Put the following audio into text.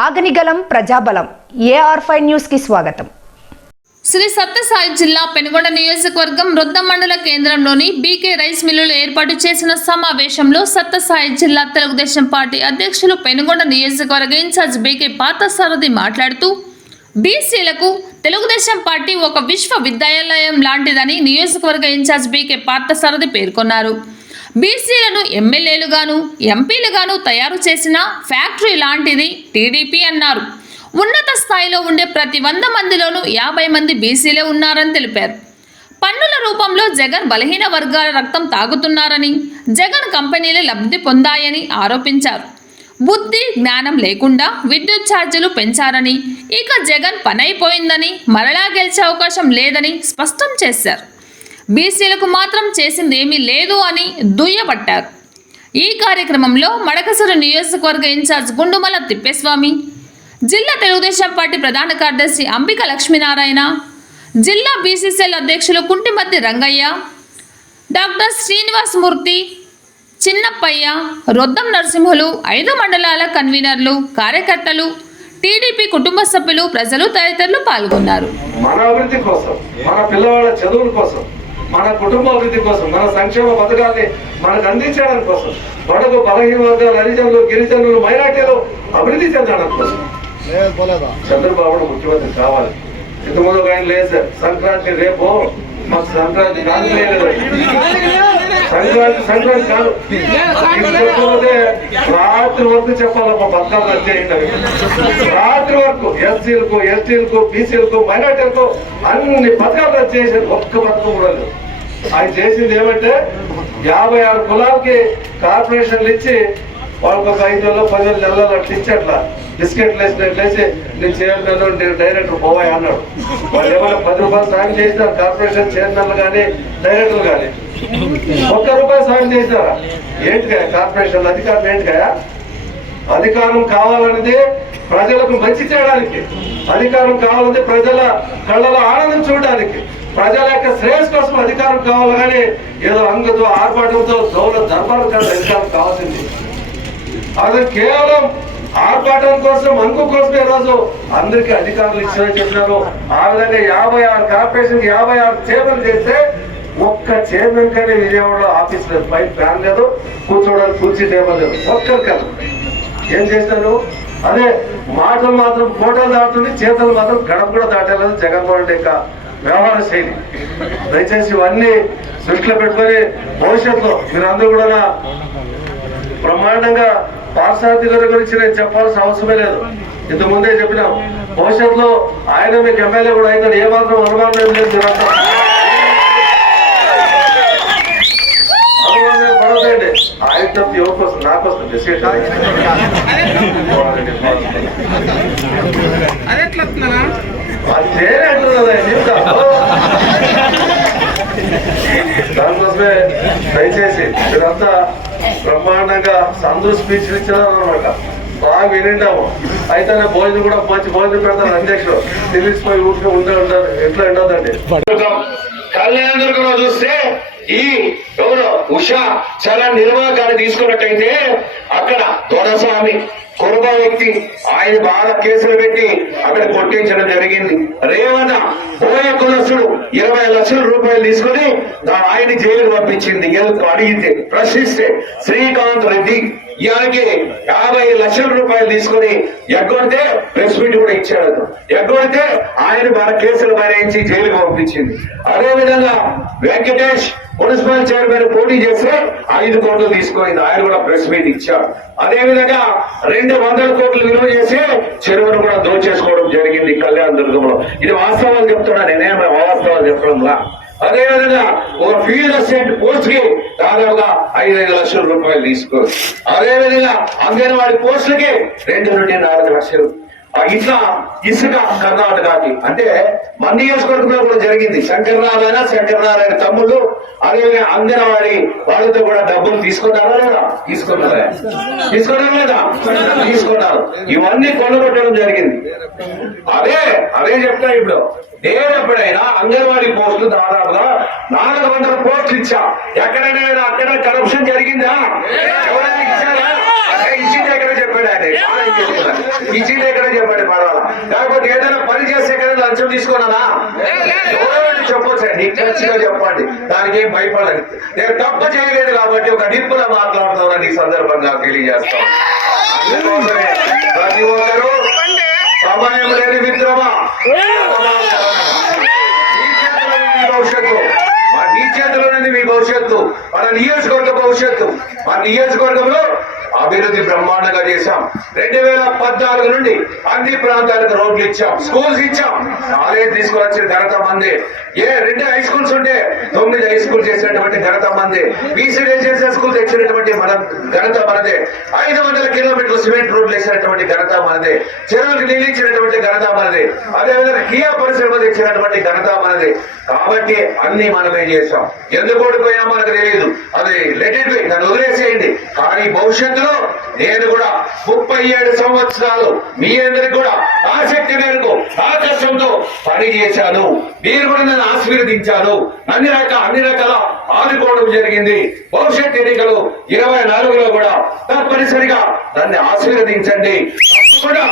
ఆగనిగలం ప్రజాబలం AR5 news కి స్వాగతం. శ్రీ సత్యసాయి జిల్లా పెనుగొండ నియోజకవర్గం రొద్ద మండల కేంద్రంలోని బీకే రైస్ మిల్లులో ఏర్పాటు చేసిన సమావేశంలో సత్యసాయి జిల్లా తెలుగుదేశం పార్టీ అధ్యక్షులు పెనుగొండ నియోజకవర్గ ఇన్ఛార్జ్ బీకే పార్థసారథి మాట్లాడుతూ బీసీలకు తెలుగుదేశం పార్టీ ఒక విశ్వవిద్యాలయం లాంటిదని నియోజకవర్గ ఇన్ఛార్జ్ బీకే పార్థసారథి పేర్కొన్నారు. బీసీలను ఎమ్మెల్యేలుగాను ఎంపీలుగాను తయారు చేసిన ఫ్యాక్టరీ లాంటిది టీడీపీ అన్నారు. ఉన్నత స్థాయిలో ఉండే ప్రతి 100 మందిలోనూ 50 మంది బీసీలే ఉన్నారని తెలిపారు. పన్నుల రూపంలో జగన్ బలహీన వర్గాల రక్తం తాగుతున్నారని, జగన్ కంపెనీలు లబ్ధి పొందాయని ఆరోపించారు. బుద్ధి జ్ఞానం లేకుండా విద్యుత్ ఛార్జీలు పెంచారని, ఇక జగన్ పనైపోయిందని, మరలా గెలిచే అవకాశం లేదని స్పష్టం చేశారు. బీసీలకు మాత్రం చేసింది ఏమీ లేదు అని దుయ్యబట్టారు. ఈ కార్యక్రమంలో మడకసిరి నియోజకవర్గ ఇన్ఛార్జ్ గుండుమల తిప్పేస్వామి, జిల్లా తెలుగుదేశం పార్టీ ప్రధాన కార్యదర్శి అంబిక లక్ష్మీనారాయణ, జిల్లా బీసీసీఎల్ అధ్యక్షులు కుంటిమద్ది రంగయ్య, డాక్టర్ శ్రీనివాస్ మూర్తి, చిన్నప్పయ్య, రొద్దం నరసింహులు, 5 మండలాల కన్వీనర్లు, కార్యకర్తలు, టీడీపీ కుటుంబ సభ్యులు, ప్రజలు తదితరులు పాల్గొన్నారు. మన అభివృద్ధి కోసం, మన పిల్లవాళ్ళ చదువుల కోసం, మన కుటుంబ అభివృద్ధి కోసం, మన సంక్షేమ పథకాన్ని మనకు అందించడం కోసం, బడుగు బలహీన వర్గాలు, హరిజనులు, గిరిజనులు, మైనార్టీలు అభివృద్ధి చెందడం కోసం చంద్రబాబు ముఖ్యమంత్రి కావాలి. ఇంతకుముందు ఆయన లేదు. సంక్రాంతి రేపు మాకు సంక్రాంతి కాదు, సంక్రాంతి కాదు, చెప్పకపోతే రాత్రి వరకు చెప్పాలమ్మా. పథకాలు వచ్చేయండి. రాత్రి వరకు ఎస్సీలకు, ఎస్టీలకు, బీసీలకు, మైనార్టీలకు అన్ని పథకాలు వచ్చేసారు. ఒక్క పథకం కూడా లేదు. ఆయన చేసింది ఏమంటే 56 కులాలకి కార్పొరేషన్లు ఇచ్చి వాళ్ళకి ఒక 5 నెలలు 10 నెలలు అట్లా ఇచ్చి అట్లా బిస్కెట్లు వేసి నేను చైర్మన్ డైరెక్టర్ పోవాయి అన్నాడు. వాళ్ళు ఏమైనా 10 రూపాయలు సాయం చేసినారు కార్పొరేషన్ చైర్మన్లు కానీ డైరెక్టర్లు కానీ? ₹1 సాయం చేసినారా? ఏంటిగా కార్పొరేషన్ అధికారం? ఏంటిగా అధికారం కావాలనేది ప్రజలకు మంచి చేయడానికి, అధికారం కావాలనేది ప్రజల కళ్ళలో ఆనందం చూడడానికి, ప్రజల యొక్క శ్రేయస్ కోసం అధికారం కావాలి. కానీ ఏదో అంగతో ఆర్భాటంతో దర్బారు కాదు అధికారం కావాల్సింది. అది కేవలం ఆర్భాటం కోసం, అంగు కోసమే రోజు అందరికీ అధికారులు ఇచ్చారని చెప్పినారు. ఆ విధంగా 56 కార్పొరేషన్ 56 చైర్మన్ చేస్తే ఒక్క చైర్మన్ కానీ విజయవాడలో ఆఫీస్ లేదు, పైన ఫ్యాన్ లేదు, కూర్చోవడానికి కుర్చీ టేబుల్ లేదు, ఒక్కరు కదా. ఏం చేస్తారు? అదే మాటలు మాత్రం ఫోటోలు దాటుతుంది, చేతులు మాత్రం గడప కూడా దాటలేదు జగన్మోహన్ రెడ్డి యొక్క వ్యవహార శైలి. దయచేసి ఇవన్నీ దృష్టిలో పెట్టుకొని భవిష్యత్తులో మీరందరూ కూడా బ్రహ్మాండంగా పార్థసారథి గారి గురించి నేను చెప్పాల్సిన అవసరమే లేదు. ఇంతకుముందే చెప్పినాం. భవిష్యత్తులో ఆయన మీకు ఎమ్మెల్యే కూడా అయినాడు. ఏమాత్రం అనుమానం లేదు. మీరంతా అనుమానం పడదండి. ఆయన తప్ప ఎవరికి వస్తుంది? నాకు వస్తుంది. అదేనే అంటున్నదా? దానికోసమే దయచేసి మీరంతా బ్రహ్మాండంగా అందరూ స్పీచ్లు ఇచ్చారనమాట. బాగా వినిండాము. అయితే భోజనం కూడా మంచి భోజనం పెడతారు అధ్యక్షుడు. తెలిసిపోయి ఊరికి ఉండే ఉంటారు. ఎట్లా ఉండదండి. కళ్యాణదుర్గంలో చూస్తే ఈ ఎవరు ఉషా చాలా నిర్వాహకాన్ని తీసుకున్నట్టయితే అక్కడ దొరస్వామి కురుబ వ్యక్తి ఆయన బాగా కేసులు పెట్టి అక్కడ కొట్టించడం జరిగింది. రేవణ పోయ కులసుడు 20 లక్షల రూపాయలు తీసుకుని ఆయన జైలుకు పంపించింది. అడిగితే ప్రశ్నిస్తే శ్రీకాంత్ రెడ్డి ఇయానికి 50 లక్షల రూపాయలు తీసుకుని ఎగ్గొడితే ప్రెస్ మీట్ కూడా ఇచ్చాడు. ఎగ్గొడితే ఆయన బాగా కేసులు భరించి జైలుకు పంపించింది. అదేవిధంగా వెంకటేష్ మున్సిపల్ చైర్మన్ పోటీ చేస్తే 5 కోట్లు తీసుకుంది. ఆయన కూడా ప్రెస్ మీట్ ఇచ్చాడు. అదేవిధంగా 200 కోట్లు విలువ చేసి చెరువును కూడా దోచేసుకోవడం జరిగింది కళ్యాణదుర్గంలో. ఇది వాస్తవాలు చెప్తున్నా, నేనేమో అవాస్తవాలు చెప్పడంలా. అదేవిధంగా ఒక ఫీల్డ్ అసిస్టెంట్ పోస్ట్ కి దాదాపుగా 5 లక్షల రూపాయలు తీసుకోవచ్చు. అదేవిధంగా అంగన్వాడీ పోస్టులకి 2 నుండి 4 లక్షలు. ఇట్లా ఇసుక కర్ణాటకకి అంటే మన నియోజకవర్గంలో కూడా జరిగింది. శంకరనారాయణ తమ్ముళ్ళు అదేవిధంగా అంగన్వాడీ వాళ్ళతో కూడా డబ్బులు తీసుకున్నారా లేదా? తీసుకున్నారు లేదా? తీసుకున్నారు. ఇవన్నీ కొల్లగొట్టడం జరిగింది. అదే చెప్తా. ఇప్పుడు నేను ఎప్పుడైనా అంగన్వాడీ పోస్టులు దాదాపుగా 400 పోస్టులు ఇచ్చా. ఎక్కడైనా అక్కడ కరప్షన్ జరిగిందా? ఎవరైనా ఇచ్చారా? ఇచ్చింది ఎక్కడ చెప్పాడు ఆయన ఇచ్చింది ఎక్కడ చెప్పాడు పర్వాలా. కాకపోతే ఏదైనా పని చేస్తే ఎక్కడ లంచం తీసుకున్నానా చెప్పొచ్చండి, ఖచ్చితంగా చెప్పండి, దానికి ఏం భయపడండి. నేను తప్పు చేయలేదు కాబట్టి ఒక నిప్పులా మాట్లాడుతున్నాను ఈ సందర్భంగా తెలియజేస్తాను. అందుకోసమే ప్రతి ఒక్కరూ సమయం లేని మిత్రమా, ఈ చేతిలోనే మీ భవిష్యత్తు, మన నియోజకవర్గ భవిష్యత్తు. మన నియోజకవర్గంలో అభివృద్ధి బ్రహ్మాండంగా చేశాం. 2014 నుండి అన్ని ప్రాంతాలకు రోడ్లు ఇచ్చాం, స్కూల్స్ ఇచ్చాం, కాలేజ్ తీసుకువచ్చిన ఘనత మంది. 2 హై స్కూల్స్ ఉంటే 9 హై స్కూల్ చేసినటువంటి ఘనత మంది. బీసీ రెసిడెన్షియల్ స్కూల్ తెచ్చినటువంటి మన ఘనత మనదే. 500 కిలోమీటర్లు సిమెంట్ రోడ్లు వేసినటువంటి ఘనత మనదే. చెరువులకు నీళ్ళు ఇచ్చినటువంటి ఘనత మనదే. అదేవిధంగా కియా పరిశ్రమ తెచ్చినటువంటి ఘనత మనదే. కాబట్టి అన్ని మనమే చేశాం. ఎందుకు ఓడిపోయినా మనకు తెలియదు, అది లెట్ ఇట్ బి, దాన్ని వదిలేసేయండి. కానీ భవిష్యత్తులో నేను కూడా 37 సంవత్సరాలు మీ అందరికి కూడా ఆసక్తి మేరకు ఆకర్షంతో పని చేశాను. మీరు కూడా నన్ను ఆశీర్వదించాను, అన్ని రకాల ఆదుకోవడం జరిగింది. భవిష్యత్ ఎన్నికలు 24లో కూడా తప్పనిసరిగా నన్ను ఆశీర్వదించండి. కూడా